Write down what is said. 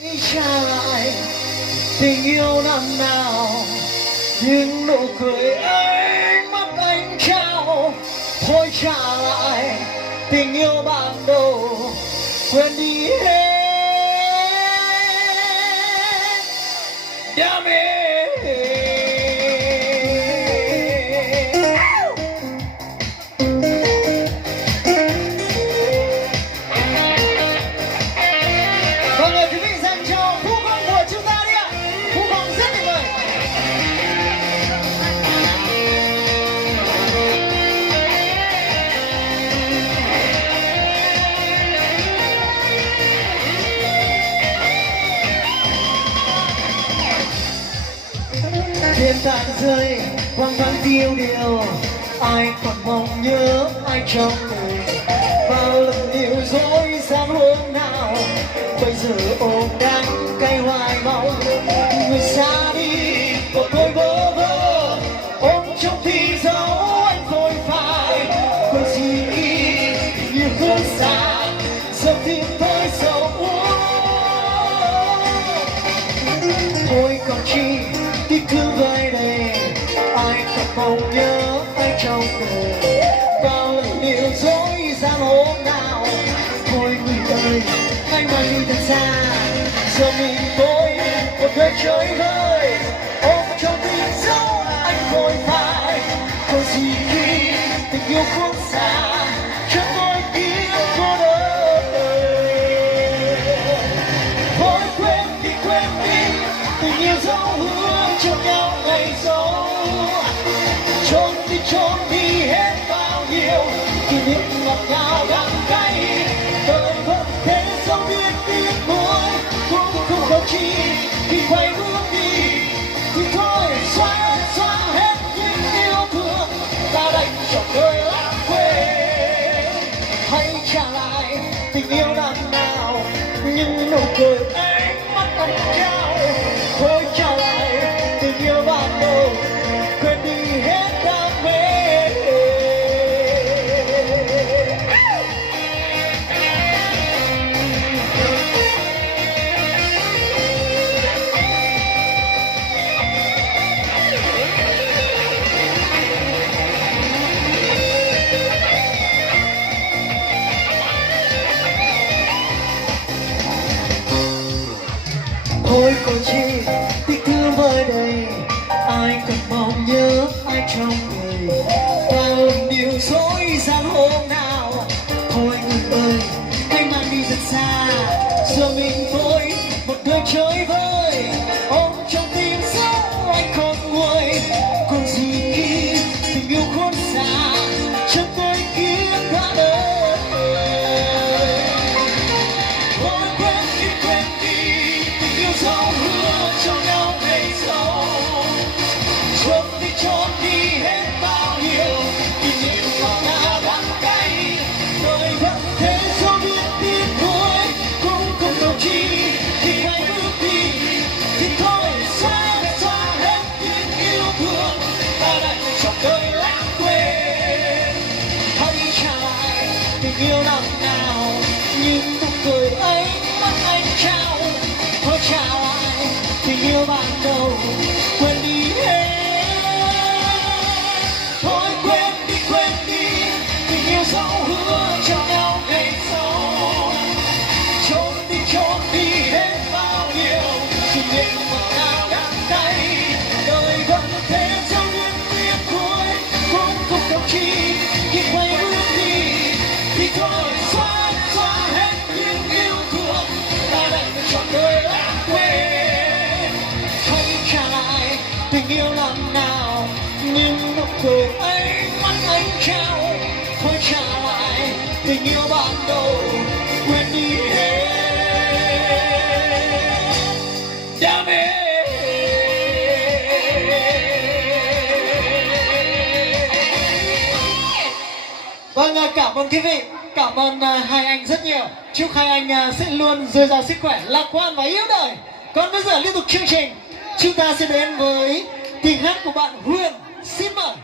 trả lại tình yêu năm nào, những nụ cười ánh mắt anh trao. Thôi trả lại tình yêu ban đầu, quên đi hết đam mê. Vâng, mời quý vị dành cho Phú Quang của chúng ta đi ạ. Phú Quang rất tuyệt vời. Thiên tàn rơi quang vắng tiêu điều, ai còn mong nhớ ai trong người. Bao lần điều dối gian hôm nào, bây giờ ôm đắng cay hoài mong. Người xa đi một đôi bơ vơ, ôm trong tim dấu anh vội phai. Còn gì như hương xa giờ tim tôi sầu uống. Thôi còn chi tiếc thương vơi đầy, ai còn mong nhớ ai trong đời. Bao lần điều dối gian hôm nào, thôi người ơi anh mang đi thật xa. Giờ mình tôi một đời chơi vơi, ôm trong tim dấu anh vội phai. Còn gì khi tình yêu khuất xa, cho tôi yêu cô đơn. Thôi quên đi tình yêu dấu hứa cho nhau ngày dấu. Trốn đi hết bao nhiêu kỷ niệm ngọt ngào đắng cay. Đời vẫn thế dẫu biết tiếc nuối, cũng không đâu chi khi quay bước đi. Thì thôi xóa hết những yêu thương, ta đành chọn đời lãng quên. Hãy trả lại tình yêu năm nào, những nụ cười ánh mắt anh trao. Thôi trả lại tình yêu ban đầu, quên đi hết đam mê. Thôi còn chi tiếc thương vơi đầy, ai còn mong nhớ ai trong người. Bao lần điều dối gian hôm nào, thôi người ơi hãy mang đi thật xa. Giờ mình tôi một đời chơi vơi, ôm trong tim dấu anh còn nguôi. Còn gì khi tình yêu khốn xa, cho tôi kiếm cả đời. Thôi quên đi tình yêu dấu hứa cho nhau ngày sau. Trốn đi hết bao nhiêu kỷ niệm ngọt ngào đắng cay. Đời vẫn thế dẫu biết tiếc nuối, cũng không đâu chi khi quay bước đi. Thì thôi xóa hết những yêu thương, ta đành chọn đời lãng quên. Hãy trả lại tình yêu năm nào, những nụ cười ấy mắt anh trao. Thôi trả lại tình yêu ban đầu, quên đi hết. Thôi quên đi tình yêu dấu hứa cho nhau ngày sau. Trốn đi hết bao nhiêu kỷ niệm ngọt ngào đắng cay. Đời vẫn thế dẫu biết tiếc nuối, cũng không đâu chi khi quay bước đi. Thì thôi xóa hết những yêu thương, ta đành chọn đời lãng quên. Hãy trả lại tình yêu năm nào, những nụ cười ấy mắt anh trao. Thôi trả lại tình yêu ban đầu, quên đi hết đam mê. Vâng, cảm ơn quý vị, cảm ơn hai anh rất nhiều. Chúc hai anh sẽ luôn dồi dào sức khỏe, lạc quan và yêu đời. Còn bây giờ liên tục chương trình, chúng ta sẽ đến với tiếng hát của bạn Huyền. Xin mời.